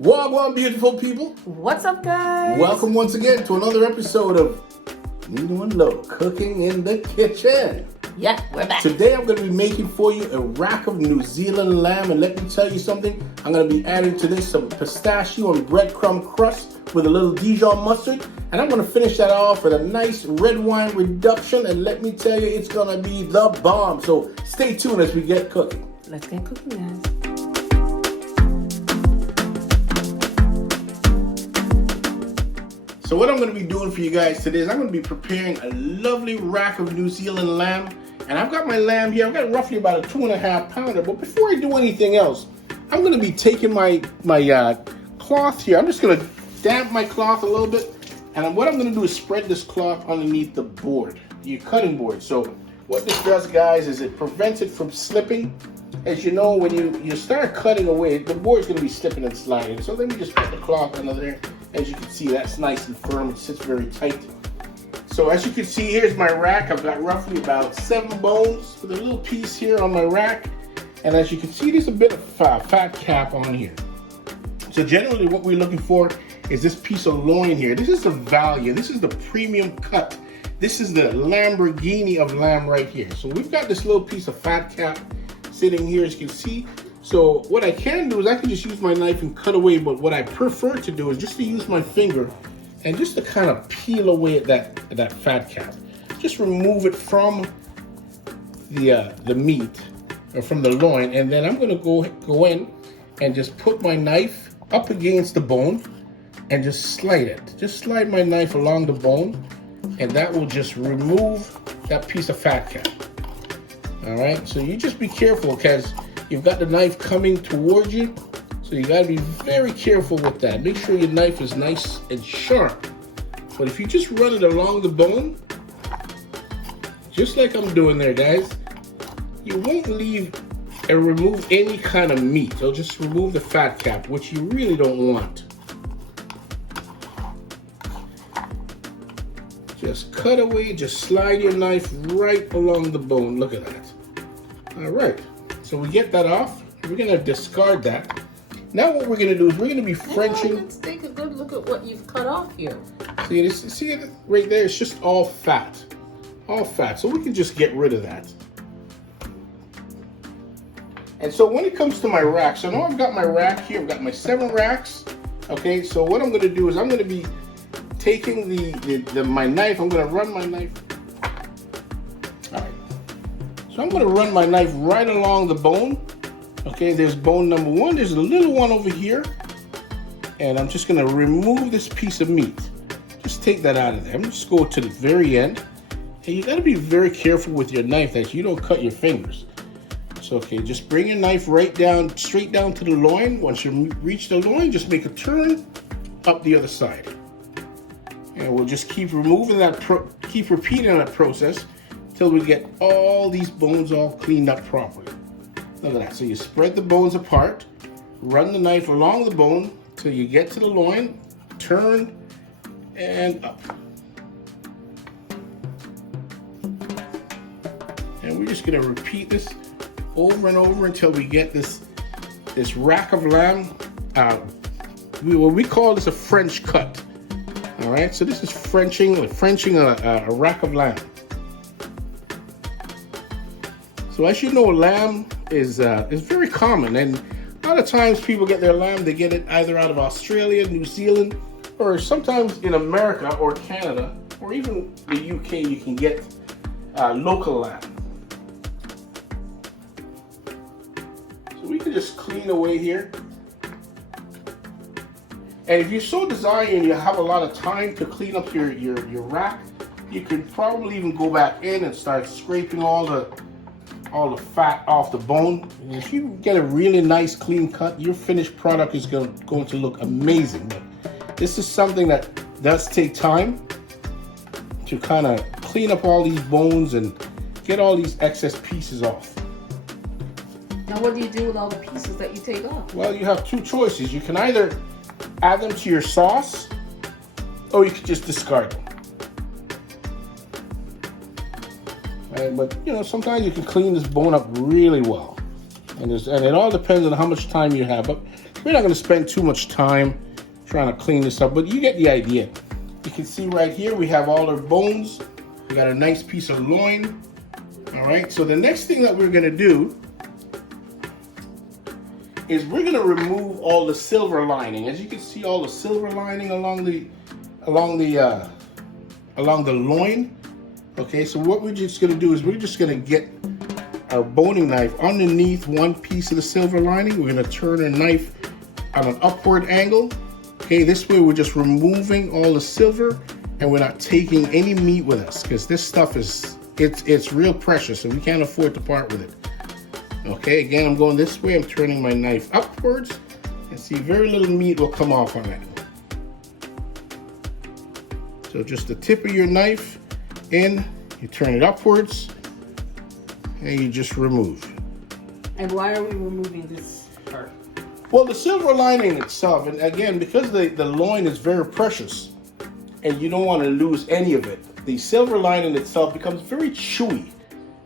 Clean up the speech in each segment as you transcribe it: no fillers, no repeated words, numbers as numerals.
Wagwan, beautiful people. What's up, guys? Welcome once again to another episode of Nino and Lo Cooking in the Kitchen. Yeah, we're back. Today I'm going to be making for you a rack of New Zealand lamb, and let me tell you something. I'm going to be adding to this some pistachio and breadcrumb crust with a little Dijon mustard, and I'm going to finish that off with a nice red wine reduction, and let me tell you, it's going to be the bomb. So stay tuned as we get cooking. Let's get cooking, guys. So what I'm going to be doing for you guys today is I'm going to be preparing a lovely rack of New Zealand lamb. And I've got my lamb here. I've got roughly about a 2.5 pounder. But before I do anything else, I'm going to be taking my cloth here. I'm just going to damp my cloth a little bit. And what I'm going to do is spread this cloth underneath the board, your cutting board. So what this does, guys, is it prevents it from slipping. As you know, when you start cutting away, the board's going to be slipping and sliding. So let me just put the cloth under there. As you can see, that's nice and firm. It sits very tight. So as you can see, here's my rack. I've got roughly about 7 bones with a little piece here on my rack. And as you can see, there's a bit of fat cap on here. So generally what we're looking for is this piece of loin here. This is the value. This is the premium cut. This is the Lamborghini of lamb right here. So we've got this little piece of fat cap sitting here, as you can see. So what I can do is I can just use my knife and cut away, but what I prefer to do is just to use my finger and just to kind of peel away at that fat cap. Just remove it from the meat, or from the loin, and then I'm going to go in and just put my knife up against the bone and just slide it. Just slide my knife along the bone, and that will just remove that piece of fat cap. All right, so you just be careful because you've got the knife coming towards you, so you got to be very careful with that. Make sure your knife is nice and sharp. But if you just run it along the bone, just like I'm doing there, guys, you won't leave and remove any kind of meat. It'll just remove the fat cap, which you really don't want. Just cut away, just slide your knife right along the bone. Look at that. All right. So we get that off. We're going to discard that. Now what we're going to do is we're going to be Frenching. Let's take a good look at what you've cut off here. See it right there? It's just all fat. All fat. So we can just get rid of that. And so when it comes to my rack, so now I've got my rack here. I've got my 7 racks. Okay, so what I'm going to do is I'm going to be taking my knife. I'm going to run my knife. All right. So I'm going to run my knife right along the bone. Okay, there's bone number 1. There's a little one over here. And I'm just going to remove this piece of meat. Just take that out of there. I'm just going to go to the very end. And you got to be very careful with your knife that you don't cut your fingers. So, okay, just bring your knife right down, straight down to the loin. Once you reach the loin, just make a turn up the other side. And we'll just keep removing that, keep repeating that process until we get all these bones all cleaned up properly. Look at that. So you spread the bones apart, run the knife along the bone till you get to the loin, turn, and up. And we're just going to repeat this over and over until we get this rack of lamb. What we call this a French cut. All right, so this is Frenching a rack of lamb. So as you know, lamb is very common, and a lot of times people get their lamb, they get it either out of Australia, New Zealand, or sometimes in America or Canada, or even the UK, you can get local lamb. So we can just clean away here. And if you so desire and you have a lot of time to clean up your rack, you could probably even go back in and start scraping all the fat off the bone. And if you get a really nice clean cut, your finished product is going to look amazing. But this is something that does take time to kind of clean up all these bones and get all these excess pieces off. Now what do you do with all the pieces that you take off? Well, you have 2 choices. You can either add them to your sauce, or you could just discard them. Right, but you know, sometimes you can clean this bone up really well. And it all depends on how much time you have. But we're not going to spend too much time trying to clean this up. But you get the idea. You can see right here we have all our bones. We got a nice piece of loin. All right. So the next thing that we're going to do is we're going to remove all the silver lining. As you can see, all the silver lining along the loin. Okay, so what we're just going to do is we're just going to get our boning knife underneath one piece of the silver lining. We're going to turn our knife on an upward angle. Okay, this way we're just removing all the silver and we're not taking any meat with us, because this stuff is it's real precious and we can't afford to part with it. Okay, again, I'm going this way. I'm turning my knife upwards and see very little meat will come off on that. So just the tip of your knife in, you turn it upwards, and you just remove. And why are we removing this part? Well, the silver lining itself, and again, because the loin is very precious, and you don't want to lose any of it, the silver lining itself becomes very chewy.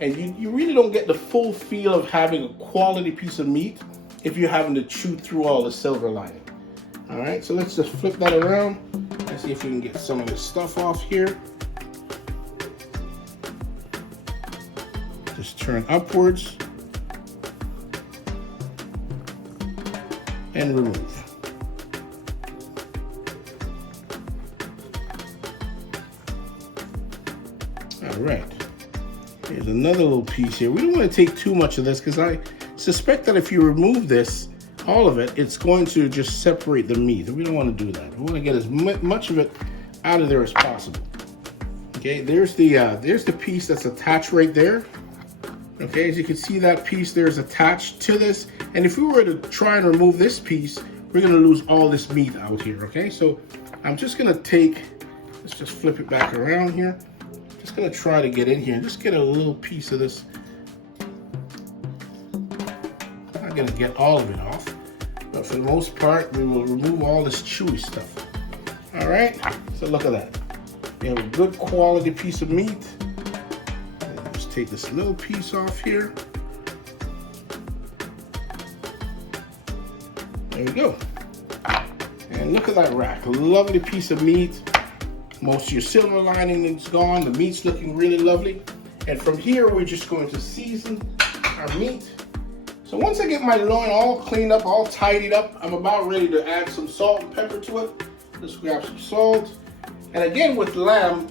And you really don't get the full feel of having a quality piece of meat if you're having to chew through all the silver lining. All right, so let's just flip that around and see if we can get some of this stuff off here. Just turn upwards and remove. All right. Here's another little piece here. We don't want to take too much of this because I suspect that if you remove this, all of it, it's going to just separate the meat. And we don't want to do that. We want to get as much of it out of there as possible. Okay, there's the piece that's attached right there. Okay, as you can see, that piece there is attached to this. And if we were to try and remove this piece, we're going to lose all this meat out here. Okay, so I'm just going to take, let's just flip it back around here. Just gonna try to get in here and just get a little piece of this. Not gonna get all of it off, but for the most part, we will remove all this chewy stuff. All right, so look at that. We have a good quality piece of meat. Just take this little piece off here. There we go. And look at that rack, a lovely piece of meat. Most of your silver lining is gone. The meat's looking really lovely. And from here, we're just going to season our meat. So once I get my loin all cleaned up, all tidied up, I'm about ready to add some salt and pepper to it. Let's grab some salt. And again, with lamb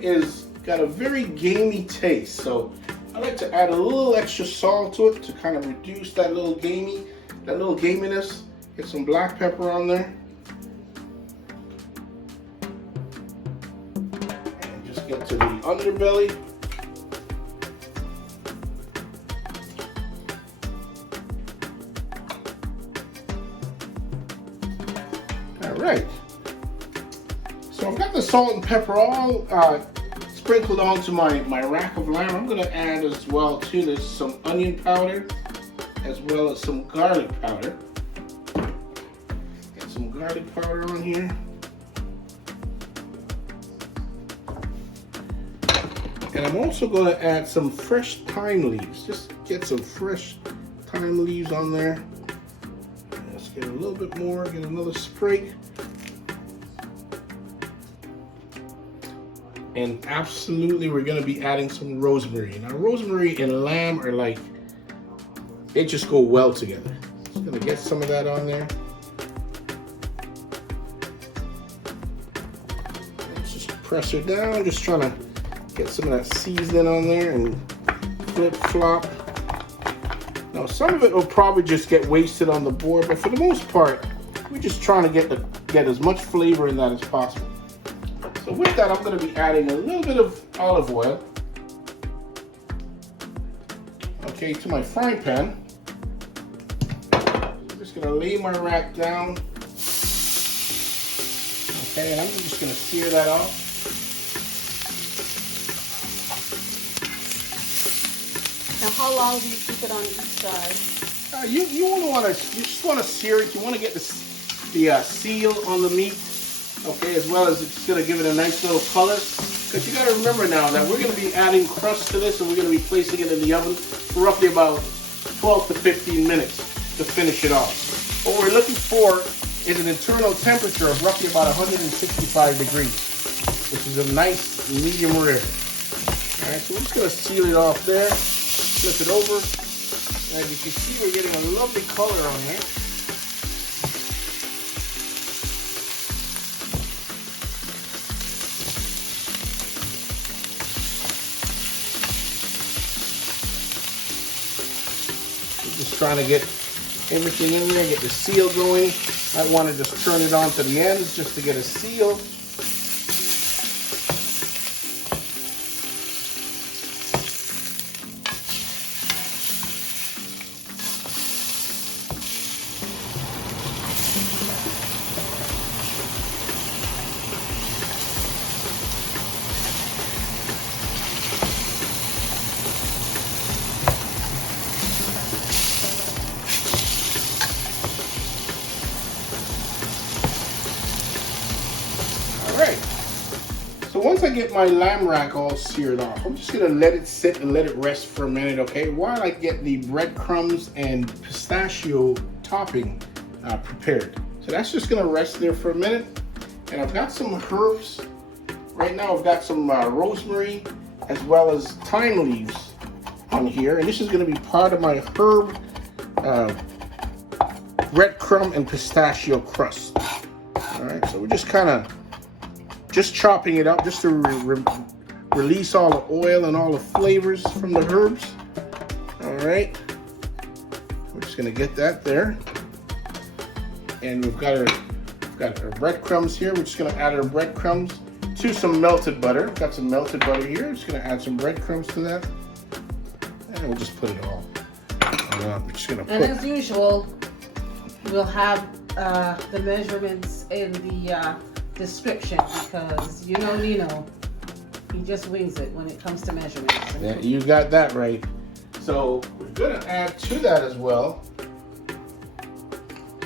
is got a very gamey taste. So I like to add a little extra salt to it to kind of reduce that little gaminess. Get some black pepper on there. Get to the underbelly. All right. So I've got the salt and pepper all sprinkled onto my rack of lamb. I'm going to add as well to this some onion powder as well as some garlic powder. Get some garlic powder on here. And I'm also going to add some fresh thyme leaves. Just get some fresh thyme leaves on there. Let's get a little bit more, get another sprig. And absolutely, we're going to be adding some rosemary. Now, rosemary and lamb are like, they just go well together. Just going to get some of that on there. Let's just press her down, just trying to get some of that seasoning on there and flip flop. Now some of it will probably just get wasted on the board, but for the most part, we're just trying to get as much flavor in that as possible. So with that, I'm going to be adding a little bit of olive oil, okay, to my frying pan. I'm just going to lay my rack down, okay, and I'm just going to sear that off. Now, how long do you keep it on each side? You just want to sear it. You want to get the seal on the meat, okay, as well as it's going to give it a nice little color. Because you got to remember now that we're going to be adding crust to this, and we're going to be placing it in the oven for roughly about 12 to 15 minutes to finish it off. What we're looking for is an internal temperature of roughly about 165 degrees, which is a nice medium rare. All right, so we're just gonna seal it off there, flip it over. As you can see, we're getting a lovely color on here. Just trying to get everything in there, get the seal going. I want to just turn it on to the ends just to get a seal. So once I get my lamb rack all seared off, I'm just gonna let it sit and let it rest for a minute, okay? While I get the breadcrumbs and pistachio topping prepared. So that's just gonna rest there for a minute. And I've got some herbs. Right now I've got some rosemary as well as thyme leaves on here. And this is gonna be part of my herb breadcrumb and pistachio crust. All right, so we're just kind of chopping it up just to release all the oil and all the flavors from the herbs. All right, we're just gonna get that there. And we've got our breadcrumbs here. We're just gonna add our breadcrumbs to some melted butter. Got some melted butter here. Just gonna add some breadcrumbs to that. And we'll just put it all. We're just gonna put. And as usual, we'll have the measurements in the description, because you know Nino, he just wings it when it comes to measurements. Yeah, you got that right. So we're gonna add to that as well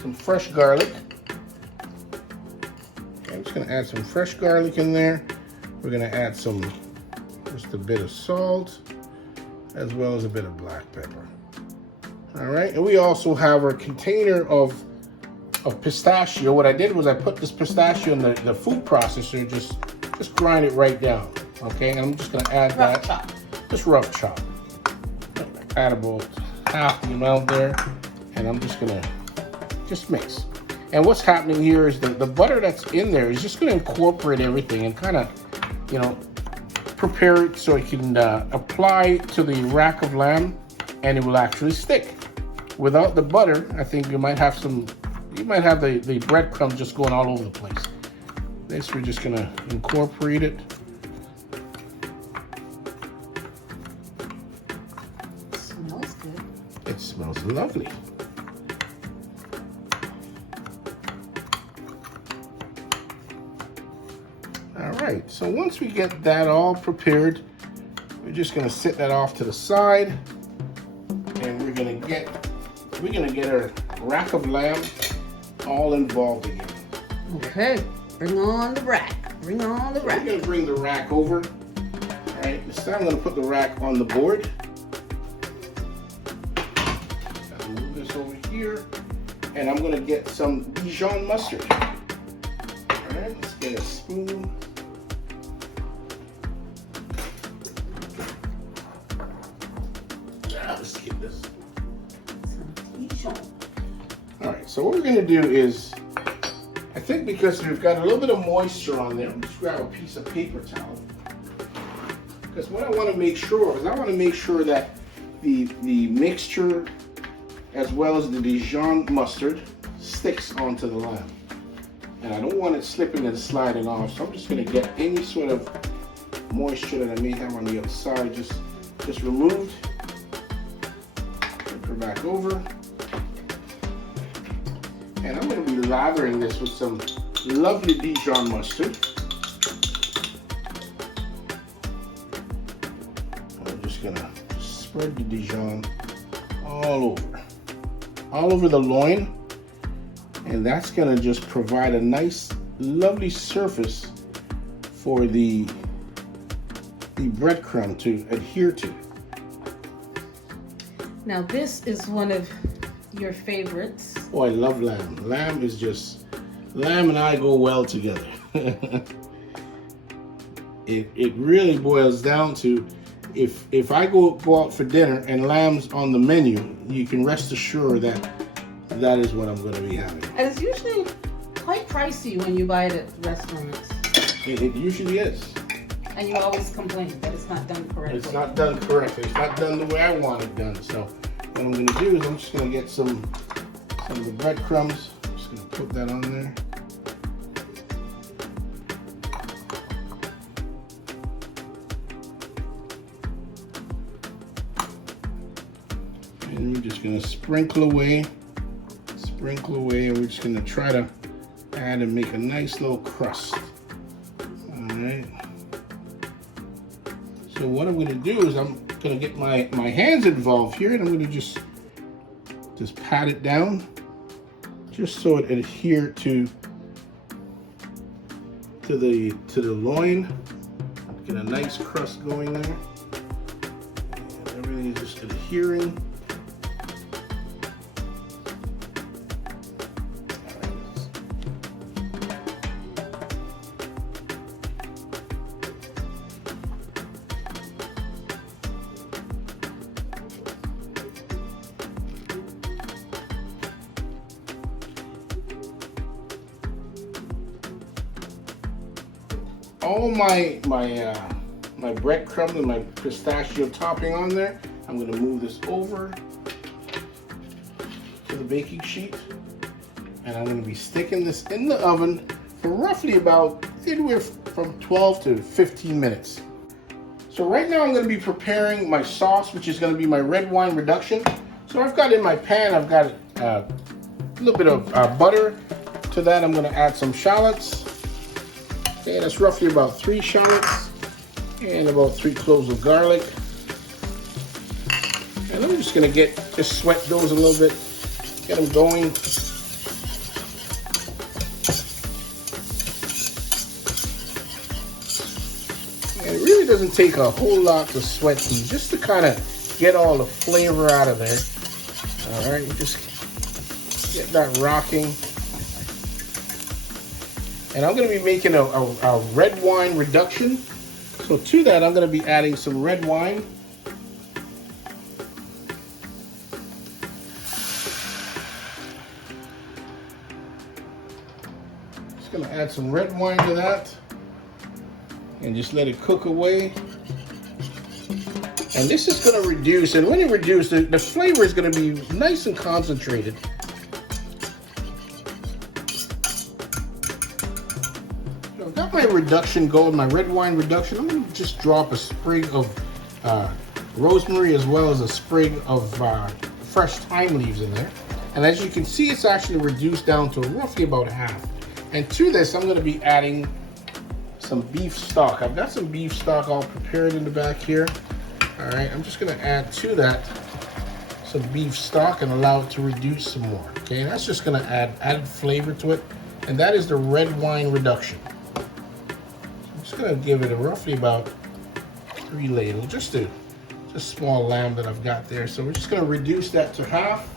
some fresh garlic. Okay, I'm just gonna add some fresh garlic in there. We're gonna add just a bit of salt as well as a bit of black pepper. All right, and we also have our container of pistachio. What I did was I put this pistachio in the food processor, just grind it right down. Okay, and I'm just gonna add rough chop. Just rough chop. Add about half the amount there, and I'm just gonna mix. And what's happening here is the butter that's in there is just gonna incorporate everything and kind of, you know, prepare it so it can apply to the rack of lamb, and it will actually stick. Without the butter, I think you might have the breadcrumbs just going all over the place. This, we're just gonna incorporate it. It smells good. It smells lovely. All right, so once we get that all prepared, we're just gonna sit that off to the side, and we're gonna get our rack of lamb all involved again. Okay, bring on the rack. Bring on the rack. We're gonna bring the rack over. All right, this time I'm gonna put the rack on the board. I'll move this over here, and I'm gonna get some Dijon mustard. All right, let's get a spoon. Let's get this. Some Dijon. All right, so what we're gonna do is, I think because we've got a little bit of moisture on there, just grab a piece of paper towel. Because what I want to make sure is, I want to make sure that the mixture as well as the Dijon mustard sticks onto the lamb. And I don't want it slipping and sliding off, so I'm just gonna get any sort of moisture that I may have on the outside just removed. Flip her back over. And I'm going to be lathering this with some lovely Dijon mustard. I'm just going to spread the Dijon all over the loin. And that's going to just provide a nice, lovely surface for the breadcrumb to adhere to. Now this is one of your favorites. Oh, I love lamb. Lamb and I go well together. It really boils down to, if I go out for dinner and lamb's on the menu, you can rest assured that is what I'm going to be having. And it's usually quite pricey when you buy it at restaurants. It usually is. And you always complain that it's not done correctly. It's not done correctly. It's not done the way I want it done. So what I'm going to do is I'm just going to get some of the breadcrumbs. I'm just going to put that on there. And we're just going to sprinkle away, and we're just going to try to add and make a nice little crust. All right. So what I'm going to do is I'm going to get my hands involved here, and I'm going to just pat it down, just so it adhere to the loin. Get a nice crust going there. And everything is just adhering. All my breadcrumbs and my pistachio topping on there, I'm going to move this over to the baking sheet, and I'm going to be sticking this in the oven for roughly about anywhere from 12 to 15 minutes. So right now I'm going to be preparing my sauce, which is going to be my red wine reduction. So I've got in my pan, I've got a little bit of butter. To that I'm going to add some shallots. Okay, that's roughly about 3 shallots and about 3 cloves of garlic. And I'm just going to just sweat those a little bit, get them going. And it really doesn't take a whole lot to sweat these, just to kind of get all the flavor out of there. All right, just get that rocking. And I'm going to be making a red wine reduction. So to that, I'm going to be adding some red wine. Just going to add some red wine to that. And just let it cook away. And this is going to reduce, and when it reduces, the flavor is going to be nice and concentrated. I've got my reduction going, my red wine reduction. I'm going to just drop a sprig of rosemary as well as a sprig of fresh thyme leaves in there. And as you can see, it's actually reduced down to roughly about half. And to this, I'm going to be adding some beef stock. I've got some beef stock all prepared in the back here. All right, I'm just going to add to that some beef stock and allow it to reduce some more. Okay, and that's just going to add added flavor to it. And that is the red wine reduction. I'm just going to give it a roughly about 3 ladles, just a small lamb that I've got there. So we're just going to reduce that to half.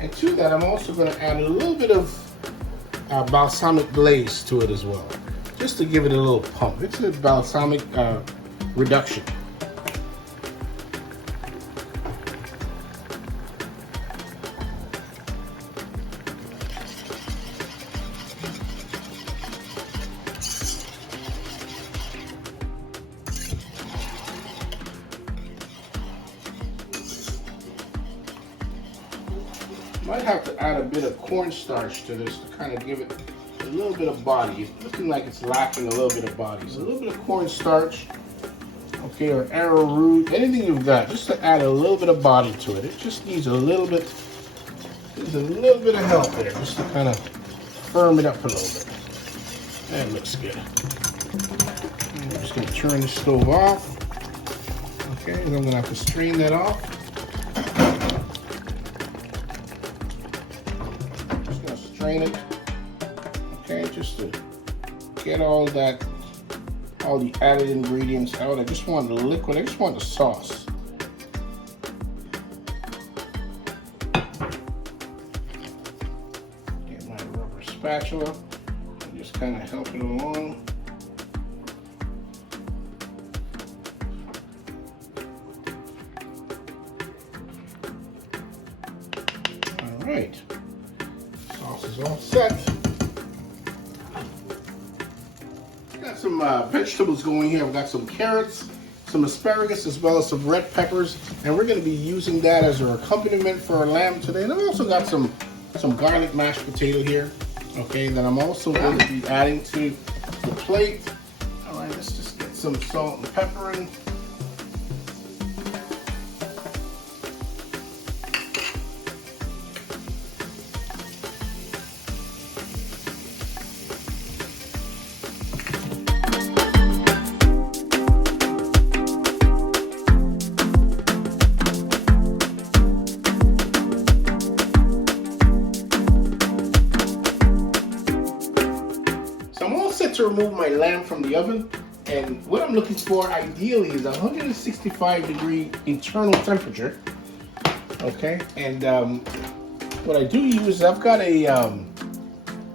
And to that, I'm also going to add a little bit of balsamic glaze to it as well, just to give it a little pump. It's a balsamic reduction. Might have to add a bit of cornstarch to this to kind of give it a little bit of body. It's looking like it's lacking a little bit of body. So a little bit of cornstarch, okay, or arrowroot, anything you've got, just to add a little bit of body to it. It just needs a little bit of help there, just to kind of firm it up a little bit. That looks good. And I'm just going to turn the stove off. Okay, and I'm going to have to strain that off. Strain it, okay, just to get all the all the added ingredients out. I just want the liquid. I just want the sauce. Get my rubber spatula and just kind of help it along. All right, sauce is all set. Some vegetables going here. I've got some carrots, some asparagus, as well as some red peppers, and we're going to be using that as our accompaniment for our lamb today. And I've also got some garlic mashed potato here, okay, that I'm also going to be adding to the plate. All right, let's just get some salt and pepper in. To remove my lamb from the oven, and what I'm looking for ideally is 165-degree internal temperature. Okay, and what I do use, I've got an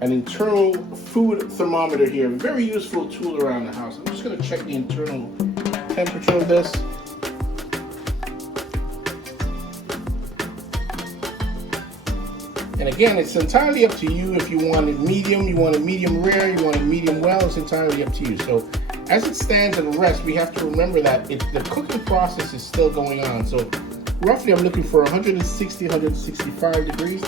internal food thermometer here, a very useful tool around the house. I'm just going to check the internal temperature of this. And again, it's entirely up to you if you want it medium, you want it medium rare, you want it medium well, it's entirely up to you. So as it stands and rests, we have to remember that the cooking process is still going on. So roughly I'm looking for 160, 165 degrees.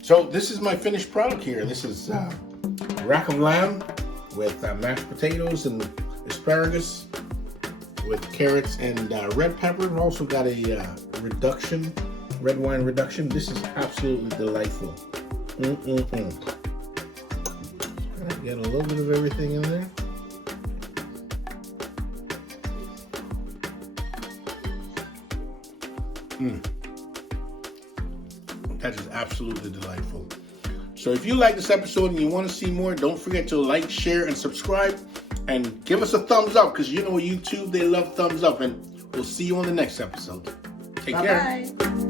So this is my finished product here. This is a rack of lamb with mashed potatoes and asparagus with carrots and red pepper. I've also got a reduction, red wine reduction. This is absolutely delightful. Get a little bit of everything in there. That is absolutely delightful. So if you like this episode and you want to see more, don't forget to like, share, and subscribe. And give us a thumbs up, because you know YouTube, they love thumbs up. And we'll see you on the next episode. Take care. Bye-bye.